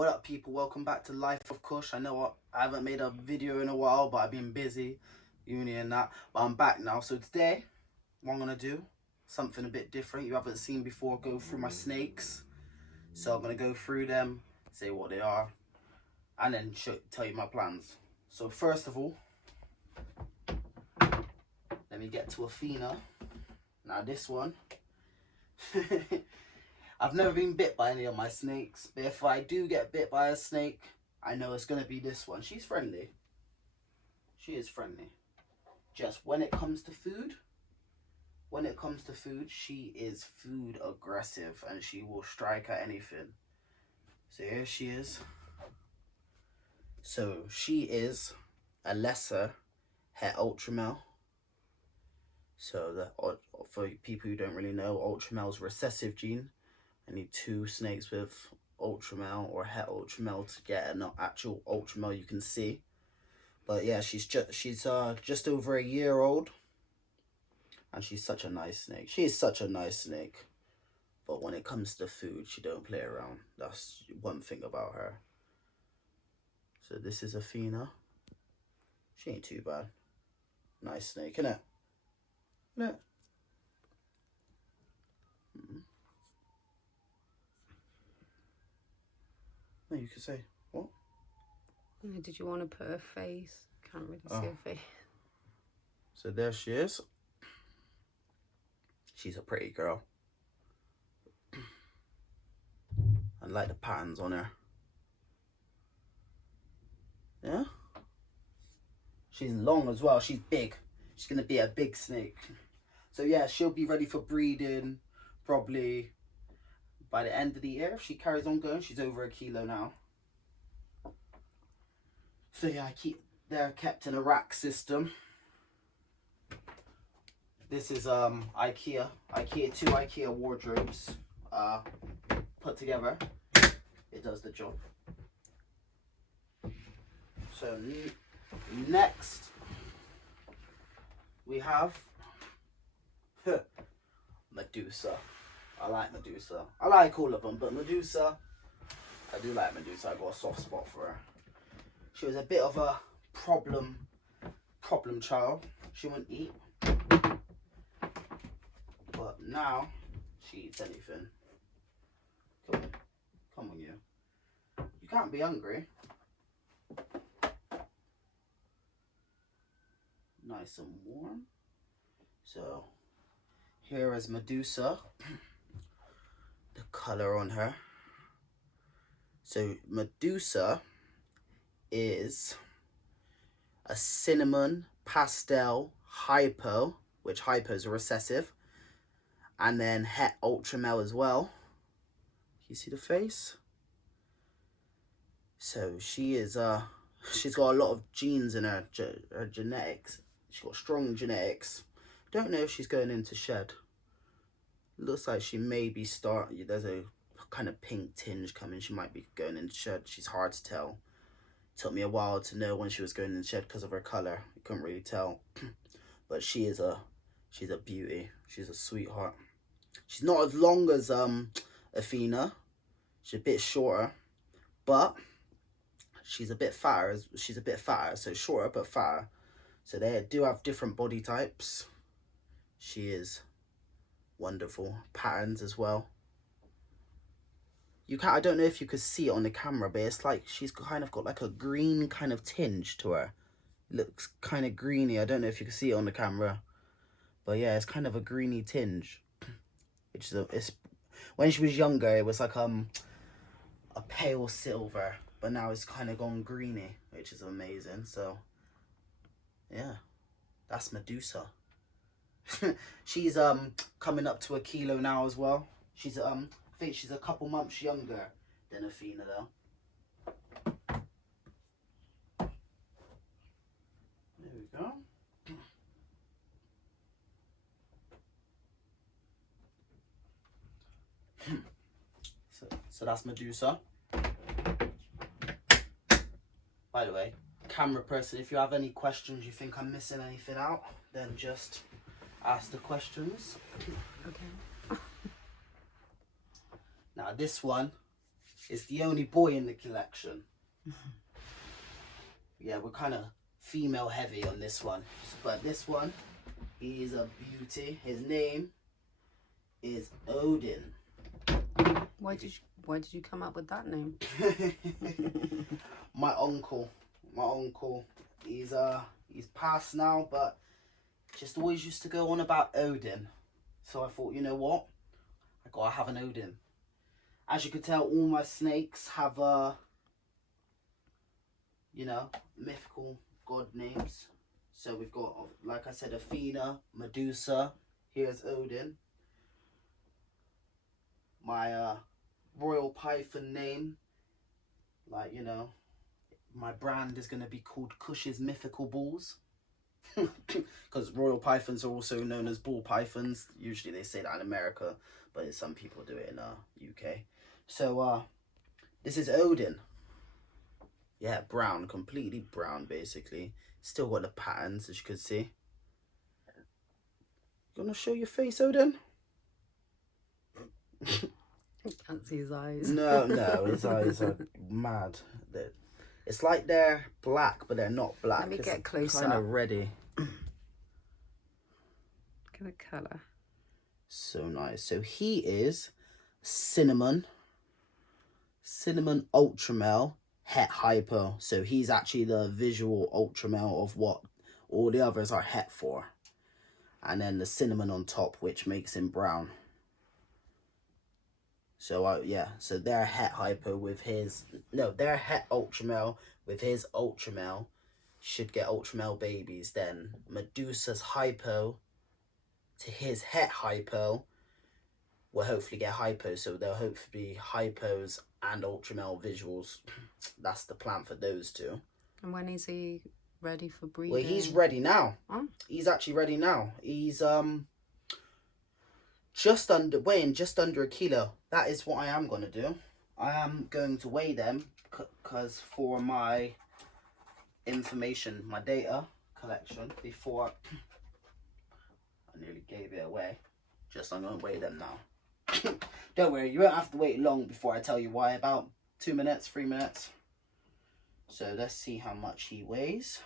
What up, people? Welcome back to Life of Kush. I know I haven't made a video in a while, but I've been busy, uni and that. But I'm back now. So today, what I'm going to do, something a bit different you haven't seen before, go through my snakes. So I'm going to go through them, say what they are, and then tell you my plans. So first of all, let me get to Athena. Now this one, I've never been bit by any of my snakes, but if I do get bit by a snake, I know it's going to be this one. She's friendly. She is friendly. Just when it comes to food, she is food aggressive and she will strike at anything. So here she is. So she is a lesser het ultra male. So for people who don't really know, ultra male's recessive gene. I need two snakes with ultra male or het ultra male to get an actual ultra male you can see. But yeah, she's just over a year old, and she's such a nice snake. She is such a nice snake, but when it comes to food, she don't play around. That's one thing about her. So this is Athena. She ain't too bad. Nice snake, innit? Innit? No, you could say, what? Did you want to put her face? Can't really see her face. So there she is. She's a pretty girl. I like the patterns on her. Yeah? She's long as well. She's big. She's going to be a big snake. So yeah, she'll be ready for breeding probably by the end of the year. If she carries on going, she's over 1 kilo now. So yeah, they're kept in a rack system. This is two IKEA wardrobes put together. It does the job. So next we have Medusa. I like Medusa. I like all of them, but Medusa, I do like Medusa. I got a soft spot for her. She was a bit of a problem child. She wouldn't eat, but now she eats anything. Come on, you. You can't be hungry. Nice and warm. So here is Medusa. The color on her. So Medusa is a cinnamon pastel hypo, which hypo is a recessive, and then het ultra male as well. You see the face? So she is she's got a lot of genes in her genetics. She's got strong genetics. Don't know if she's going into shed. Looks like she may be there's a kind of pink tinge coming. She might be going into shed. She's hard to tell. It took me a while to know when she was going into shed because of her color. I couldn't really tell. But she's a beauty. She's a sweetheart. She's not as long as Athena. She's a bit shorter, but she's a bit fatter. So shorter but fatter. So they do have different body types. She is wonderful. Patterns as well. I don't know if you could see it on the camera, but it's like she's kind of got like a green kind of tinge to her. It looks kind of greeny. I don't know if you can see it on the camera, but yeah, it's kind of a greeny tinge. When she was younger, it was like a pale silver, but now it's kind of gone greeny, which is amazing. So yeah, that's Medusa. She's coming up to 1 kilo now as well. She's I think she's a couple months younger than Athena though. There we go. So that's Medusa. By the way, camera person, if you have any questions, you think I'm missing anything out, then just ask the questions. Okay. Now this one is the only boy in the collection. Yeah, we're kind of female heavy on this one. But this one, he's a beauty. His name is Odin. Why did you come up with that name? My uncle, he's passed now, but just always used to go on about Odin. So I thought, you know what? I gotta have an Odin. As you can tell, all my snakes have you know, mythical god names. So we've got, like I said, Athena, Medusa. Here's Odin. My royal python name, like, you know, my brand is going to be called Cush's Mythical Balls. Because royal pythons are also known as ball pythons. Usually they say that in America, but some people do it in UK. So this is Odin. Yeah, brown, completely brown basically. Still got the patterns, as you can see. You want to show your face, Odin? Can't see his eyes. No, his eyes are mad. It's like they're black, but they're not black. Let me get closer. Kind of ready. Look at the colour. So nice. So he is cinnamon ultra male, het hypo. So he's actually the visual ultra male of what all the others are het for. And then the cinnamon on top, which makes him brown. So yeah, so they're het hypo with his, no, they're het ultra male with his ultra male. Should get ultra male babies. Then Medusa's hypo to his het hypo will hopefully get hypo. So they'll hopefully be hypos and ultra male visuals. That's the plan for those two. And when is he ready for breeding? Well, he's ready now. Oh. He's actually ready now. He's weighing just under a kilo. That is what I am going to do. I am going to weigh them because for my information, my data collection, before I nearly gave it away, I'm going to weigh them now. Don't worry, you won't have to wait long before I tell you why. About 2 minutes, 3 minutes. So let's see how much he weighs.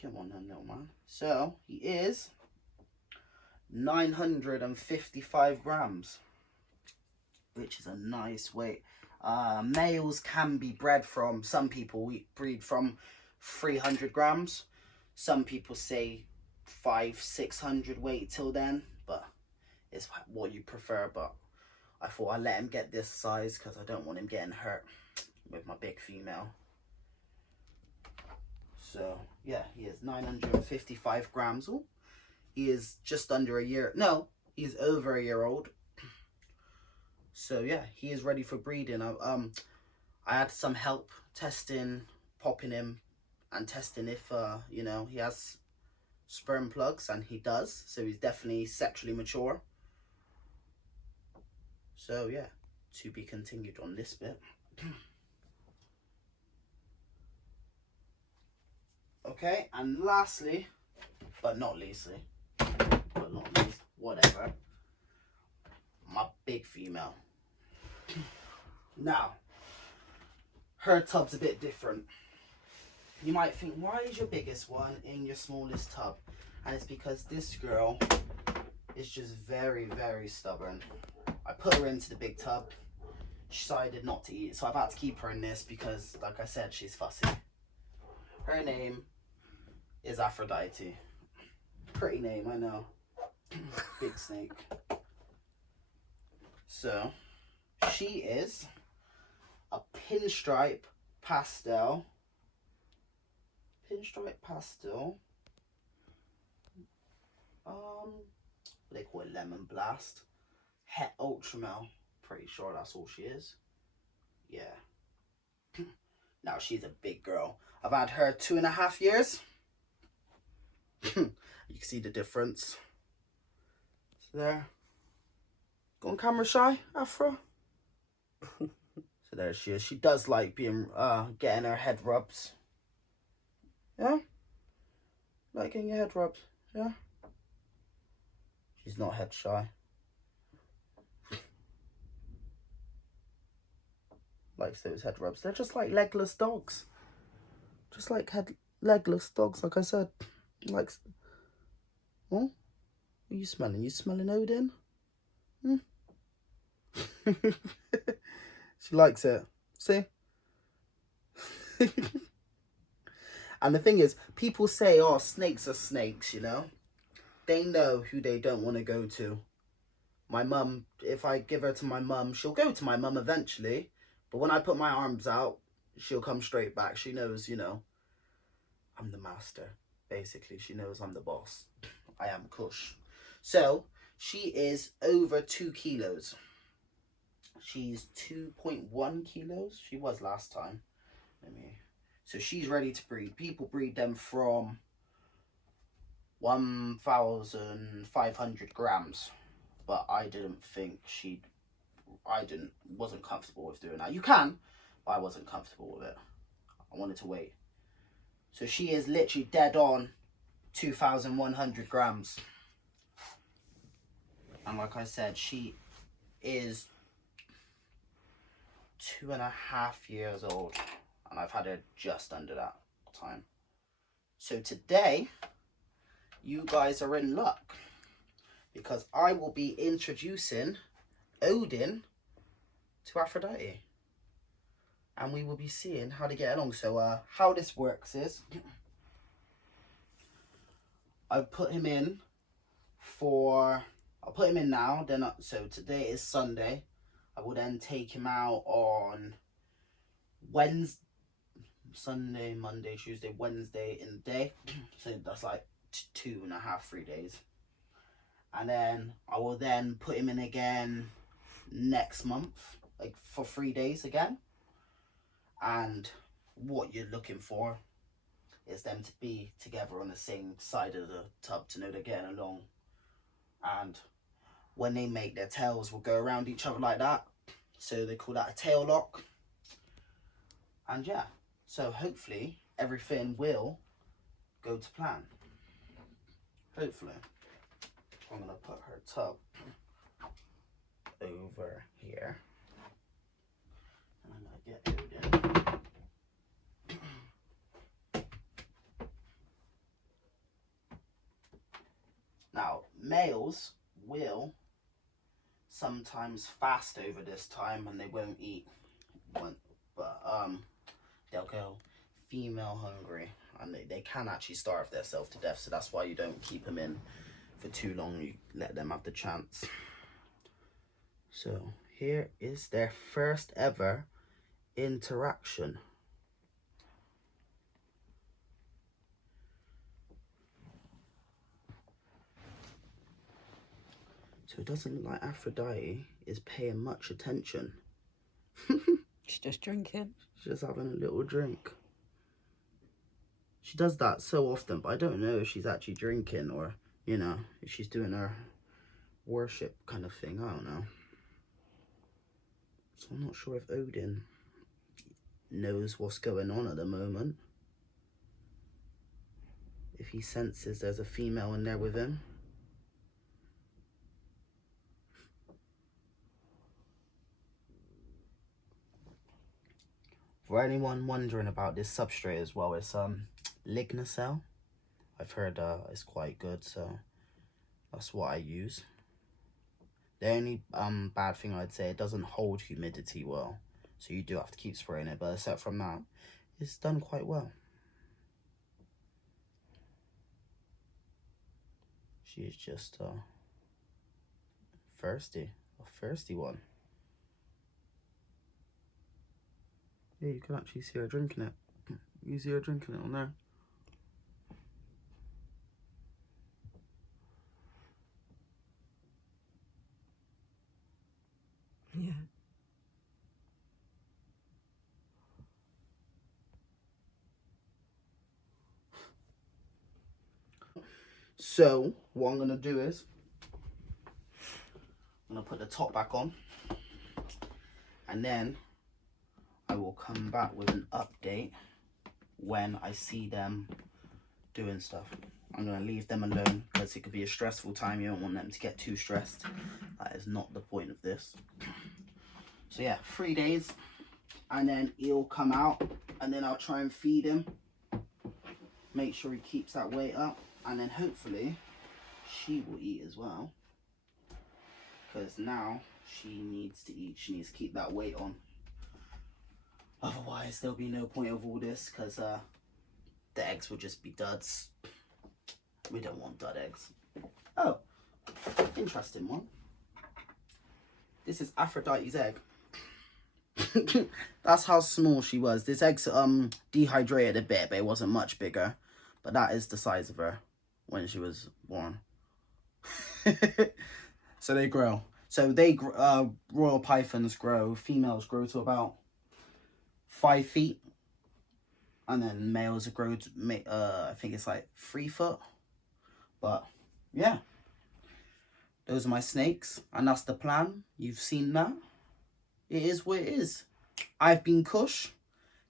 Come on then, little man. So he is 955 grams, which is a nice weight. Males can be bred from, some people breed from 300 grams. Some people say 500-600 weight till then, but it's what you prefer. But I thought I'd let him get this size because I don't want him getting hurt with my big female. So yeah, he is 955 grams. Ooh, he is just under a year. No, he's over a year old. So yeah, he is ready for breeding. I had some help testing, popping him, and testing if you know, he has sperm plugs, and he does. So he's definitely sexually mature. So yeah, to be continued on this bit. Okay, and lastly, but not least, whatever, my big female. Now, her tub's a bit different. You might think, why is your biggest one in your smallest tub? And it's because this girl is just very, very stubborn. I put her into the big tub. She decided not to eat, so I've had to keep her in this because, like I said, she's fussy. Her name is Aphrodite. Pretty name, I know. Big snake. So, she is a pinstripe pastel. They call it lemon blast. Het ultramel. Pretty sure that's all she is. Yeah. Now she's a big girl. I've had her 2.5 years. You can see the difference. So there. Go on camera shy, Afro. So there she is. She does like being getting her head rubs. Yeah? Like getting your head rubbed. Yeah? She's not head shy. likes those head rubs. They're just like legless dogs. Just like legless dogs, like I said. Likes. Oh, what are you smelling? You smelling Odin? Hmm? She likes it. See? And the thing is, people say, oh, snakes are snakes, you know? They know who they don't want to go to. My mum, if I give her to my mum, she'll go to my mum eventually. But when I put my arms out, she'll come straight back. She knows, you know, I'm the master. Basically, she knows I'm the boss. I am Kush. So, she is over 2 kilos. She's 2.1 kilos. She was last time. So she's ready to breed. People breed them from 1,500 grams. But I didn't think wasn't comfortable with doing that. You can, but I wasn't comfortable with it. I wanted to wait. So she is literally dead on 2,100 grams. And like I said, she is 2.5 years old. And I've had her just under that time. So today, you guys are in luck. Because I will be introducing Odin to Aphrodite. And we will be seeing how to get along. So how this works is, I'll put him in now. Then so today is Sunday. I will then take him out on Wednesday. Sunday, Monday, Tuesday, Wednesday in the day. So that's like 2.5, 3 days. And then I will then put him in again next month, like for 3 days again. And what you're looking for is them to be together on the same side of the tub to know they're getting along. And when they make their tails will go around each other like that. So they call that a tail lock. And yeah. So hopefully everything will go to plan. Hopefully. I'm going to put her tub over here. And I'm going to get Odin. Now, males will sometimes fast over this time and they won't eat. But they'll go female hungry, and they can actually starve themselves to death. So that's why you don't keep them in for too long. You let them have the chance. So here is their first ever interaction. So it doesn't look like Aphrodite is paying much attention. She's just drinking. She's just having a little drink. She does that so often, but I don't know if she's actually drinking or, you know, if she's doing her worship kind of thing. I don't know. So I'm not sure if Odin knows what's going on at the moment. If he senses there's a female in there with him. For anyone wondering about this substrate as well, it's lignocell. I've heard it's quite good, so that's what I use. The only bad thing I'd say, it doesn't hold humidity well, so you do have to keep spraying it. But aside from that, it's done quite well. She is just thirsty, a thirsty one. Yeah, you can actually see her drinking it. You see her drinking it on there. Yeah. So, what I'm going to do is, I'm going to put the top back on. And then I will come back with an update when I see them doing stuff. I'm going to leave them alone because it could be a stressful time. You don't want them to get too stressed. That is not the point of this. So yeah, 3 days. and then he'll come out, and then I'll try and feed him. Make sure he keeps that weight up, and then hopefully she will eat as well. Because now she needs to eat. She needs to keep that weight on. Otherwise, there'll be no point of all this, because the eggs will just be duds. We don't want dud eggs. Oh, interesting one. This is Aphrodite's egg. That's how small she was. This egg's dehydrated a bit, but it wasn't much bigger. But that is the size of her when she was born. So they grow. So they royal pythons grow. Females grow to about 5 feet, and then males grow to I think it's like 3 foot. But yeah, those are my snakes, and that's the plan. You've seen that. It is what it is. I've been Kush.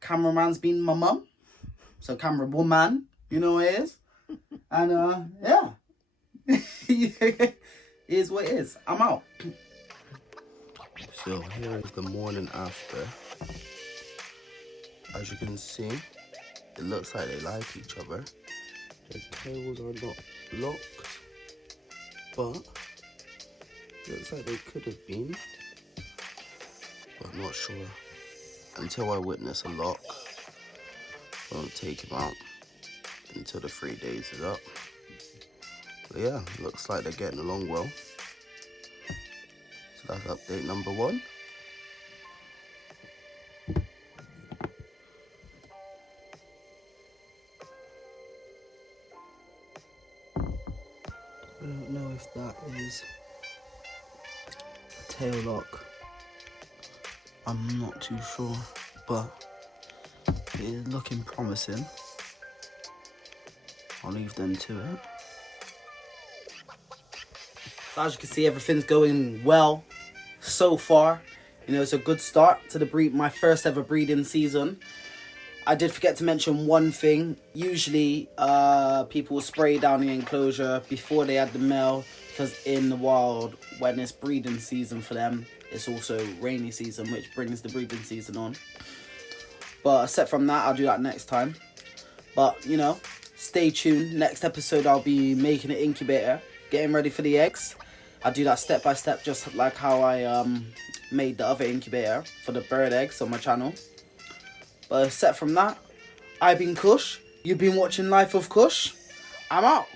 Cameraman's been my mum. So camera woman, you know what it is. And yeah. It is what it is. I'm out. So here is the morning after. As you can see, it looks like they like each other. Their tails are not locked, but looks like they could have been. But I'm not sure. Until I witness a lock, I won't take him out until the 3 days is up. But yeah, looks like they're getting along well. So that's update number 1. I don't know if that is a tail lock. I'm not too sure, but it is looking promising. I'll leave them to it. So as you can see, everything's going well so far. You know, it's a good start to the my first ever breeding season. I did forget to mention one thing. Usually, people will spray down the enclosure before they add the male, because in the wild, when it's breeding season for them, it's also rainy season, which brings the breeding season on. But aside from that, I'll do that next time. But, you know, stay tuned. Next episode, I'll be making an incubator, getting ready for the eggs. I'll do that step by step, just like how I made the other incubator for the bird eggs on my channel. But aside from that, I've been Kush. You've been watching Life of Kush. I'm out.